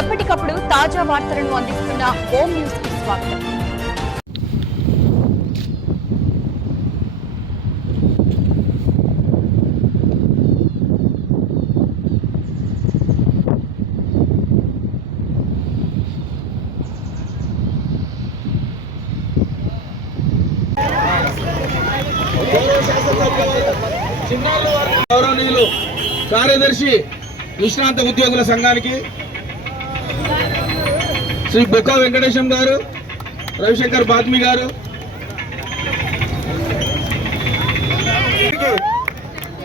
ఎప్పటికప్పుడు తాజా వార్తలను అందిస్తున్న హోమ్ న్యూస్ కి స్వాగతం. గౌరవనీయులు కార్యదర్శి విశ్రాంత ఉద్యోగుల సంఘానికి శ్రీ బొక్క వెంకటేశం గారు, రవిశంకర్ బాత్మి గారు,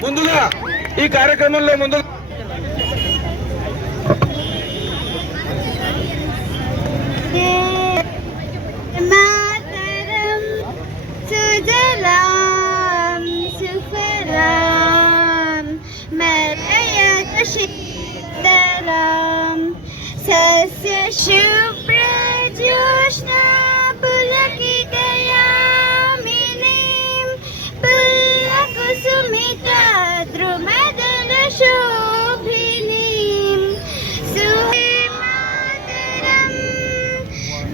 ముందుగా ఈ కార్యక్రమంలో ముందు सस्य शुभ्रज्योत्स्ना पुलकितयामिनीं पुल्लकुसुमिता द्रुमदलशोभिनीं सुमातरं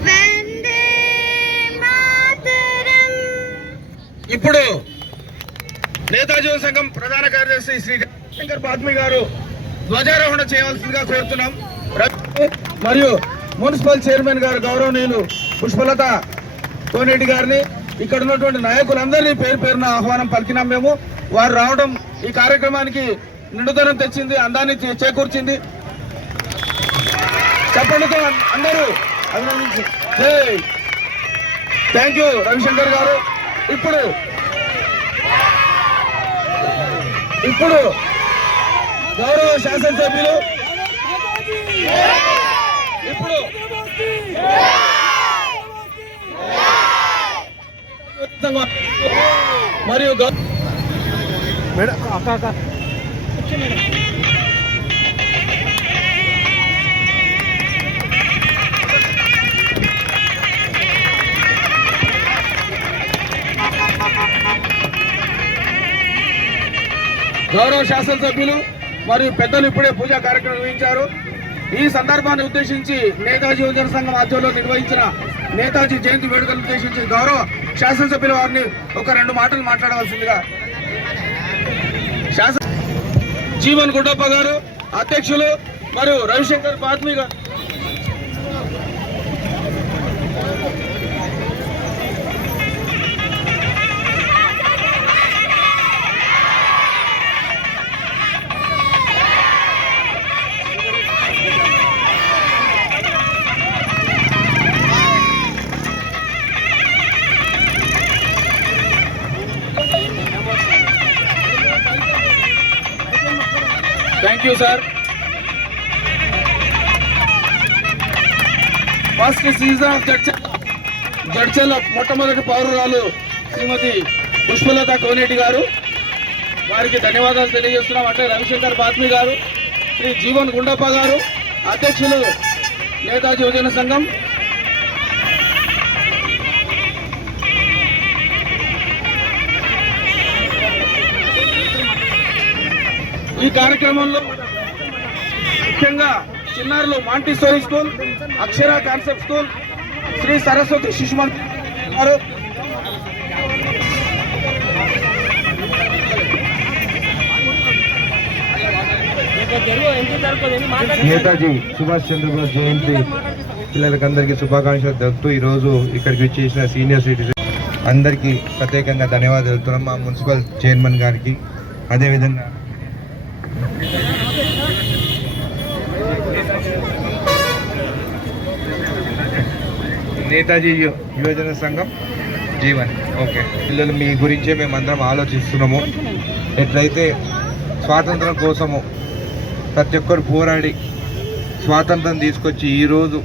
वन्दे मातरम्. ఇప్పుడు నేతాజీ సంఘం ప్రధాన కార్యదర్శి శ్రీ శంకర్ బాత్మి గారు ధ్వజారోహణ చేయవలసిందిగా కోరుతున్నాం. మరియు మున్సిపల్ చైర్మన్ గారు గౌరవనీయులు పుష్పలత కోనేటి గారిని, ఇక్కడ ఉన్నటువంటి నాయకులందరినీ పేరు పేరున ఆహ్వానం పలికినాం. మేము వారు రావడం ఈ కార్యక్రమానికి నిండుదనం తెచ్చింది, అందాన్ని చేకూర్చింది. చెప్పండితో అందరూ అభినందించి జై. థ్యాంక్ యూ రవిశంకర్ గారు. ఇప్పుడు గౌరవ శాసనసభ్యులు మరియు గౌరవ శాసనసభ్యులు మరియు పెద్దలు ఇప్పుడే పూజా కార్యక్రమం నిర్వహించారు. ఈ సందర్భాన్ని ఉద్దేశించి నేతాజీ యువజన సంఘం ఆధ్వర్యంలో నిర్వహించిన నేతాజీ జయంతి వేడుకలను ఉద్దేశించి గౌరవ శాసనసభ్యుల వారిని ఒక 2 మాటలు మాట్లాడవలసిందిగా జీవన్ గుండప్ప గారు అధ్యక్షులు మరియు రవిశంకర్ బాత్మి గారు thank you sir. First season of Jadcherla మొట్టమొదటి పౌరురాలు శ్రీమతి పుష్పలత కోనేటి గారు, వారికి ధన్యవాదాలు తెలియజేస్తున్నాం. అట్లే రవిశంకర్ బాత్మి గారు, శ్రీ జీవన్ గుండప్ప గారు అధ్యక్షులు నేతాజీ యువజన సంఘం, ఈ కార్యక్రమంలో ముఖ్యంగా చిన్నారులు మాంటిసోరీ స్కూల్, అక్షర కాన్సెప్ట్ స్కూల్, శ్రీ సరస్వతి శిశు మందిర్ గారు, నేతాజీ సుభాష్ చంద్రబోస్ జయంతి పిల్లలకందరికీ శుభాకాంక్షలు తెలుపుతూ ఈరోజు ఇక్కడికి వచ్చేసిన సీనియర్ సిటిజన్ అందరికీ ప్రత్యేకంగా ధన్యవాదాలు తెలుపుతున్నాం. మా మున్సిపల్ చైర్మన్ గారికి, అదేవిధంగా నేతాజీ యువజన సంఘం జీవన్. ఓకే పిల్లలు, మీ గురించే మేమందరం ఆలోచిస్తున్నాము. ఎట్లయితే స్వాతంత్రం కోసము ప్రతి ఒక్కరు పోరాడి స్వాతంత్రం తీసుకొచ్చి ఈరోజు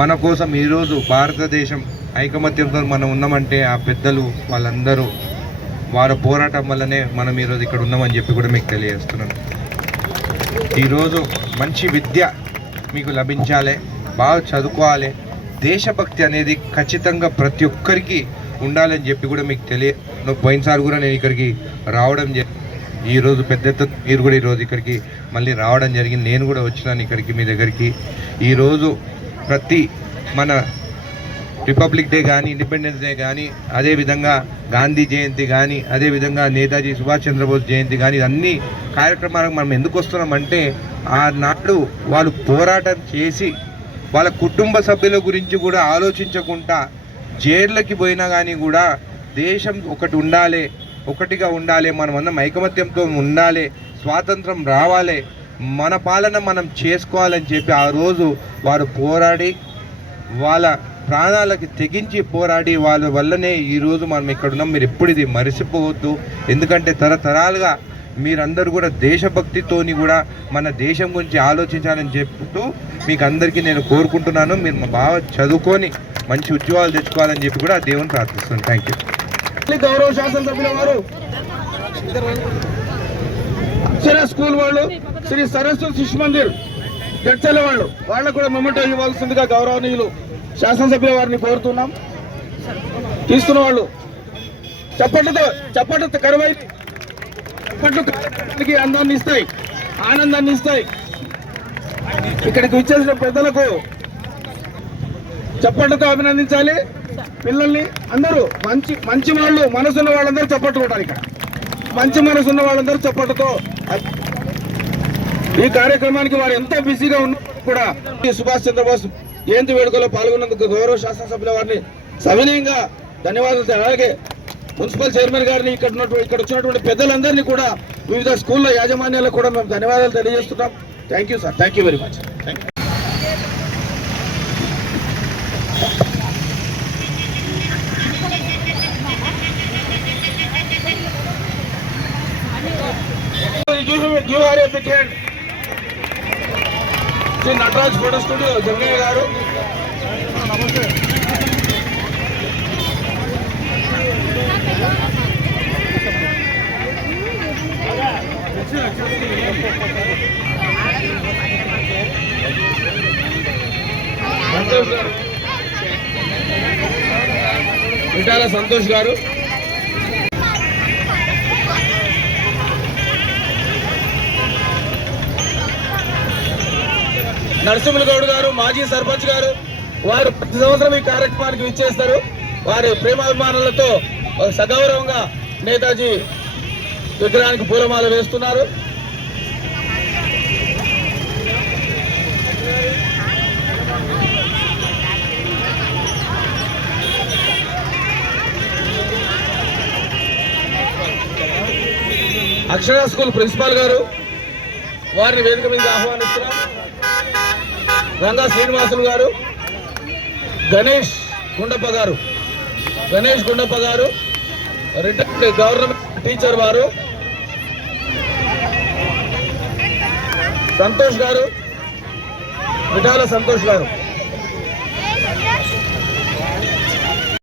మన కోసం ఈరోజు భారతదేశం ఐకమత్యంతో మనం ఉన్నామంటే ఆ పెద్దలు వాళ్ళందరూ వారి పోరాటం వల్లనే మనం ఈరోజు ఇక్కడ ఉన్నామని చెప్పి కూడా మీకు తెలియజేస్తున్నాను. ఈరోజు మంచి విద్య మీకు లభించాలి, బాగా చదువుకోవాలి, దేశభక్తి అనేది ఖచ్చితంగా ప్రతి ఒక్కరికి ఉండాలని చెప్పి కూడా మీకు పోయినసారి కూడా నేను ఇక్కడికి రావడం ఈరోజు పెద్ద ఎత్తున మీరు కూడా ఈరోజు ఇక్కడికి మళ్ళీ రావడం జరిగింది. నేను కూడా వచ్చినాను ఇక్కడికి మీ దగ్గరికి. ఈరోజు ప్రతి మన రిపబ్లిక్ డే కానీ, ఇండిపెండెన్స్ డే కానీ, అదేవిధంగా గాంధీ జయంతి కానీ, అదేవిధంగా నేతాజీ సుభాష్ చంద్రబోస్ జయంతి కానీ, అన్ని కార్యక్రమాలకు మనం ఎందుకు వస్తున్నామంటే ఆనాడు వాళ్ళు పోరాటం చేసి వాళ్ళ కుటుంబ సభ్యుల గురించి కూడా ఆలోచించకుండా జైళ్ళకి పోయినా కానీ కూడా దేశం ఒకటి ఉండాలి, ఒకటిగా ఉండాలి, మనమందరం ఐకమత్యంతో ఉండాలి, స్వాతంత్రం రావాలి, మన పాలన మనం చేసుకోవాలని చెప్పి ఆ రోజు వారు పోరాడి వాళ్ళ ప్రాణాలకి తెగించి పోరాడి వాళ్ళ వల్లనే ఈరోజు మనం ఇక్కడ ఉన్నాం. మీరు ఎప్పుడు ఇది మరిచిపోవద్దు. ఎందుకంటే తరతరాలుగా మీరందరూ కూడా దేశభక్తితోని కూడా మన దేశం గురించి ఆలోచించాలని చెప్తూ మీకు అందరికీ నేను కోరుకుంటున్నాను. మీరు బాగా చదువుకొని మంచి ఉద్యోగాలు తెచ్చుకోవాలని చెప్పి కూడా దేవుని ప్రార్థిస్తున్నాను. Thank you. గౌరవ శాసనసభ్యుల వారు, అక్షర స్కూల్ వాళ్ళు, శ్రీ సరస్వతి శిశు మందిర్ జడ్చల వాళ్ళకు కూడా మొమెంటో ఇవ్వాల్సిందిగా గౌరవనీయులు శాసనసభ్యుల వారిని కోరుతున్నాం. తీసుకున్న వాళ్ళు చప్పట్లతో కరువై చప్పట్లు అందాన్ని ఇస్తాయి, ఆనందాన్ని ఇస్తాయి. ఇక్కడికి వచ్చేసిన పెద్దలకు చప్పట్లతో అభినందించాలి. పిల్లల్ని అందరూ మంచి వాళ్ళు, మనసున్న వాళ్ళందరూ చప్పట్లు ఉంటారు. ఇక్కడ మంచి మనసున్న వాళ్ళందరూ చప్పట్లతో ఈ కార్యక్రమానికి వారు ఎంతో బిజీగా ఉన్నప్పుడు కూడా సుభాష్ చంద్రబోస్ జయంతి వేడుకలో పాల్గొన్నందుకు గౌరవ శాసనసభ్యుల వారిని సవినయంగా ధన్యవాదాలు. అలాగే మున్సిపల్ చైర్మన్ గారిని, ఇక్కడ వచ్చినటువంటి పెద్దలందరినీ కూడా, వివిధ స్కూళ్ళ యాజమాన్యాలకు కూడా మేము ధన్యవాదాలు తెలియజేస్తున్నాం. Thank you sir. Thank you very much. Shri Nataraj photo studio Jangaiah garu, Santosh గారు, విటాల సంతోష్ గారు, నరసింహుల గౌడ్ గారు, మాజీ సర్పంచ్ గారు, వారు ప్రతి సంవత్సరం ఈ కార్యక్రమానికి విచ్చేస్తారు. వారి ప్రేమాభిమానులతో సగౌరవంగా నేతాజీ విగ్రహానికి పూలమాల వేస్తున్నారు. అక్షర స్కూల్ ప్రిన్సిపాల్ గారు, వారిని వేదిక మీద ఆహ్వానిస్తున్నారు. రంగా శ్రీనివాసులు గారు, గణేష్ గుండప్ప గారు, రిటైర్డ్ గవర్నమెంట్ టీచర్ వారు, సంతోష్ గారు, విఠాల సంతోష్ గారు.